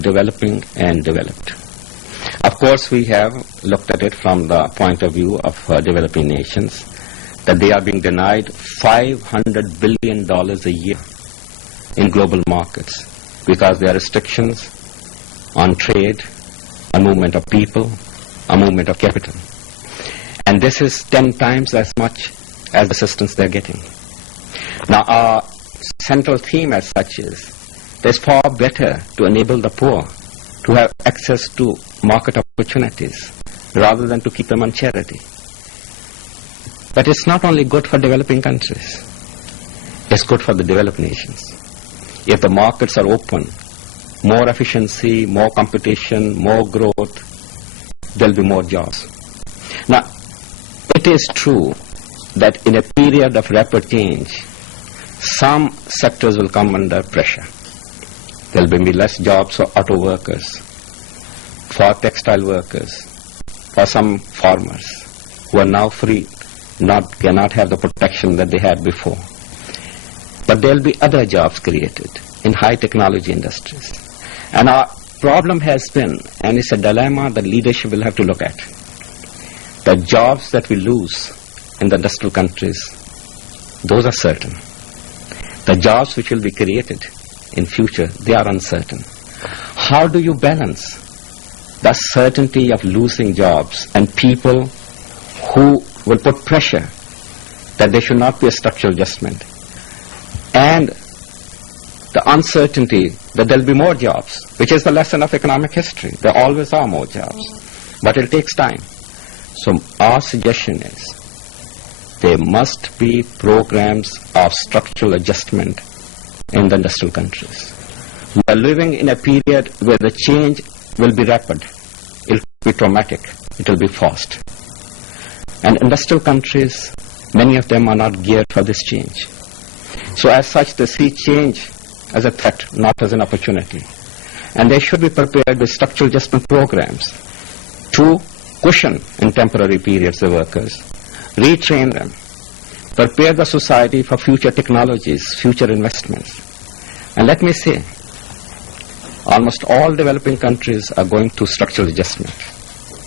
developing and developed. Of course, we have looked at it from the point of view of developing nations, that they are being denied $500 billion a year in global markets because there are restrictions on trade, on movement of people, on movement of capital. And this is 10 times as much as the assistance they're getting. Now, our central theme as such is that it's far better to enable the poor to have access to market opportunities rather than to keep them on charity. But it's not only good for developing countries, it's good for the developed nations. If the markets are open, more efficiency, more competition, more growth, there'll be more jobs. Now, it is true that in a period of rapid change, some sectors will come under pressure. There'll be less jobs for auto workers, for textile workers, for some farmers who are now free, cannot have the protection that they had before. But there'll be other jobs created in high technology industries. And our problem has been, and it's a dilemma that leadership will have to look at, the jobs that we lose in the industrial countries, those are certain. The jobs which will be created in future, they are uncertain. How do you balance the certainty of losing jobs and people who will put pressure that there should not be a structural adjustment, and the uncertainty that there will be more jobs, which is the lesson of economic history. There always are more jobs, but it takes time. So our suggestion is there must be programs of structural adjustment in the industrial countries. We are living in a period where the change will be rapid, it will be traumatic, it will be fast. And industrial countries, many of them are not geared for this change. So as such, they see change as a threat, not as an opportunity. And they should be prepared with structural adjustment programs to cushion in temporary periods the workers, retrain them, prepare the society for future technologies, future investments. And let me say, almost all developing countries are going through structural adjustment.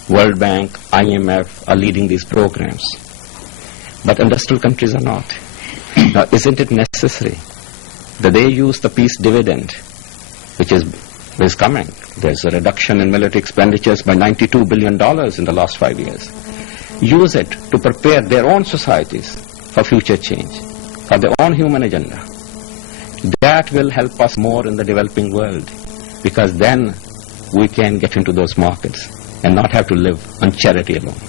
World Bank, IMF are leading these programs. But industrial countries are not. Now, isn't it necessary that they use the peace dividend, which is coming? There's a reduction in military expenditures by $92 billion in the last 5 years. Use it to prepare their own societies for future change, for their own human agenda. That will help us more in the developing world, because then we can get into those markets and not have to live on charity alone.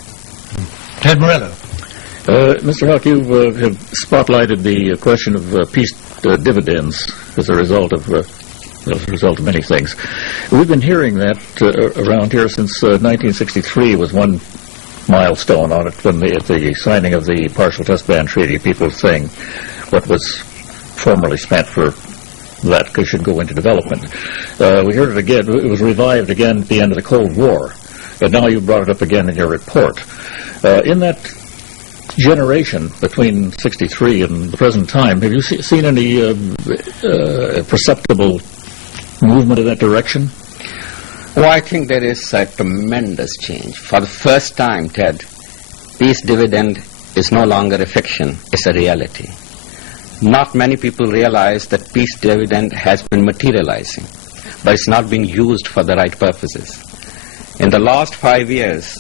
Ted Morello. Mr. Hawke, you have spotlighted the question of peace dividends as a result of many things. We've been hearing that around here since 1963 was one milestone on it, when at the signing of the Partial Test Ban Treaty, people saying what was formerly spent for that should go into development. We heard it again. It was revived again at the end of the Cold War, but now you brought it up again in your report. In that generation between 63 and the present time, have you seen any perceptible movement in that direction? Well, I think there is a tremendous change. For the first time, Ted, peace dividend is no longer a fiction, it's a reality. Not many people realize that peace dividend has been materializing, but it's not being used for the right purposes. In the last 5 years,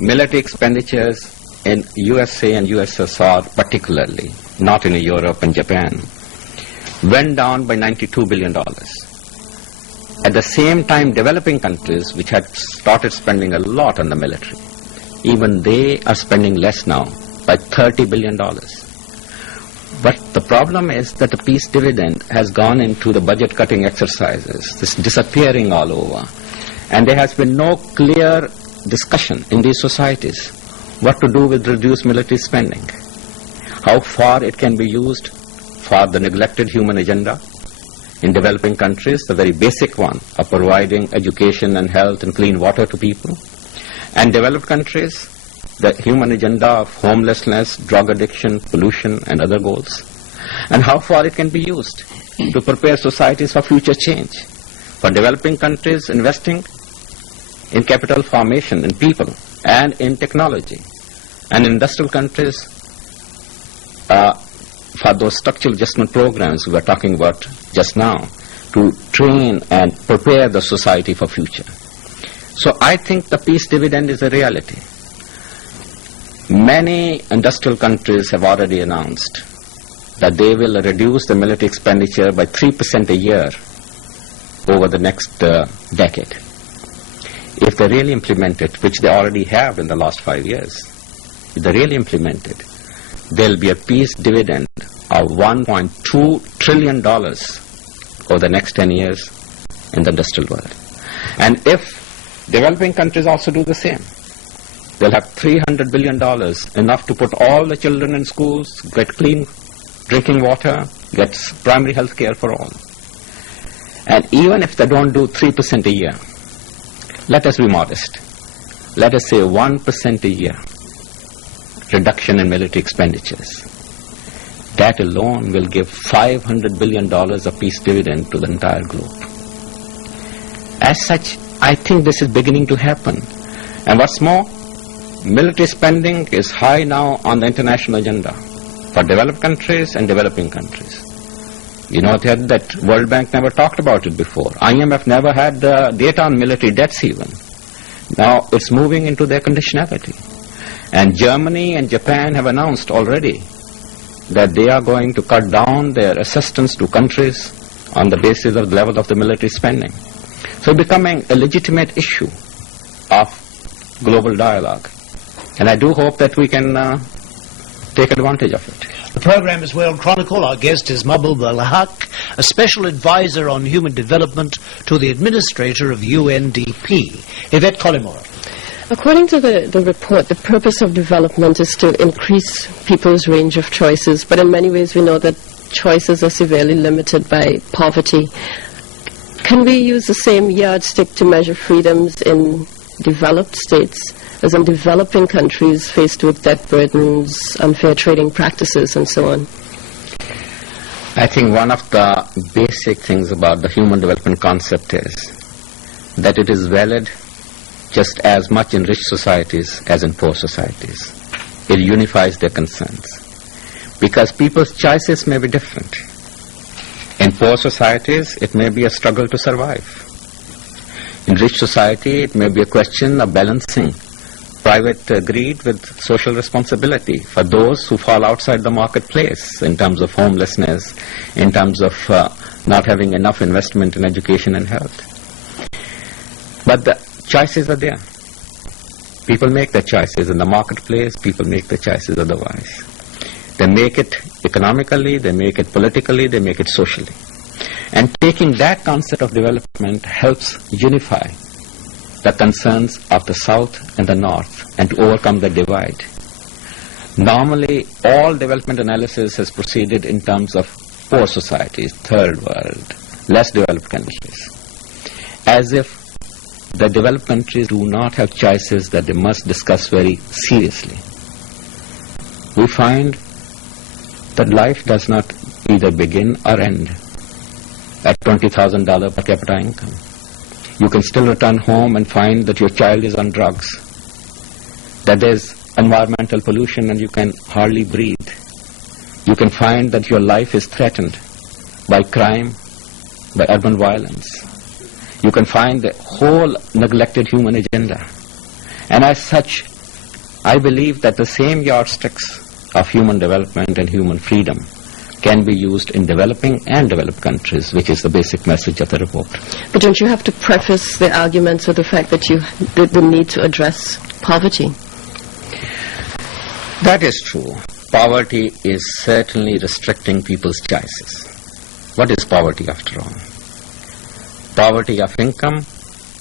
military expenditures in USA and USSR particularly, not in Europe and Japan, went down by $92 billion. At the same time, developing countries, which had started spending a lot on the military, even they are spending less now by $30 billion. But the problem is that the peace dividend has gone into the budget-cutting exercises, this disappearing all over. And there has been no clear discussion in these societies what to do with reduced military spending, how far it can be used for the neglected human agenda. In developing countries, the very basic one of providing education and health and clean water to people. And developed countries, the human agenda of homelessness, drug addiction, pollution, and other goals. And how far it can be used to prepare societies for future change, For developing countries, investing in capital formation, in people, and in technology. And industrial countries, for those structural adjustment programs we were talking about just now, to train and prepare the society for future. So I think the peace dividend is a reality. Many industrial countries have already announced that they will reduce the military expenditure by 3% a year over the next decade. If they really implement it, which they already have in the last 5 years, if they really implement it, there will be a peace dividend of $1.2 trillion over the next 10 years in the industrial world. And if developing countries also do the same, they'll have $300 billion, enough to put all the children in schools, get clean drinking water, get primary health care for all. And even if they don't do 3% a year, let us be modest. Let us say 1% a year reduction in military expenditures. That alone will give $500 billion of peace dividend to the entire globe. As such, I think this is beginning to happen. And what's more, military spending is high now on the international agenda for developed countries and developing countries. You know that World Bank never talked about it before. IMF never had data on military debts even. Now it's moving into their conditionality. And Germany and Japan have announced already that they are going to cut down their assistance to countries on the basis of the level of the military spending. So it's becoming a legitimate issue of global dialogue. And I do hope that we can take advantage of it. The program is World Chronicle. Our guest is Mahbub al-Haq, a special advisor on human development to the administrator of UNDP. Yvette Collymore. According to the report, the purpose of development is to increase people's range of choices, but in many ways we know that choices are severely limited by poverty. Can we use the same yardstick to measure freedoms in developed states as in developing countries faced with debt burdens, unfair trading practices, and so on? I think one of the basic things about the human development concept is that it is valid just as much in rich societies as in poor societies. It unifies their concerns. Because people's choices may be different. In poor societies, it may be a struggle to survive. In rich society, it may be a question of balancing private greed with social responsibility for those who fall outside the marketplace in terms of homelessness, in terms of not having enough investment in education and health. But the choices are there. People make their choices in the marketplace, people make their choices otherwise. They make it economically, they make it politically, they make it socially. And taking that concept of development helps unify the concerns of the South and the North and to overcome the divide. Normally, all development analysis has proceeded in terms of poor societies, third world, less developed countries, as if the developed countries do not have choices that they must discuss very seriously. We find that life does not either begin or end at $20,000 per capita income. You can still return home and find that your child is on drugs, that there's environmental pollution and you can hardly breathe. You can find that your life is threatened by crime, by urban violence. You can find the whole neglected human agenda. And as such, I believe that the same yardsticks of human development and human freedom can be used in developing and developed countries, which is the basic message of the report. But don't you have to preface the arguments with the fact that the need to address poverty? That is true. Poverty is certainly restricting people's choices. What is poverty after all? Poverty of income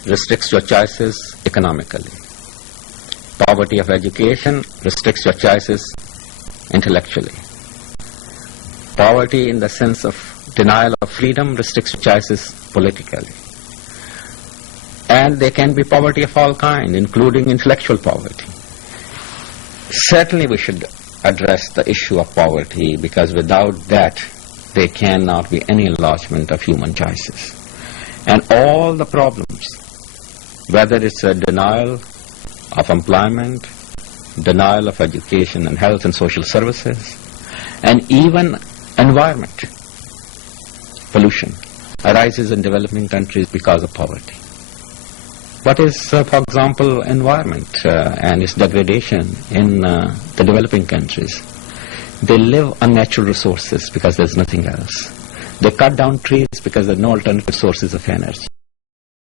restricts your choices economically. Poverty of education restricts your choices intellectually. Poverty in the sense of denial of freedom restricts your choices politically. And there can be poverty of all kinds, including intellectual poverty. Certainly we should address the issue of poverty, because without that there cannot be any enlargement of human choices. And all the problems, whether it's a denial of employment, denial of education and health and social services, and even environment pollution arises in developing countries because of poverty. What is, for example, environment and its degradation in the developing countries? They live on natural resources because there's nothing else. They cut down trees because there are no alternative sources of energy.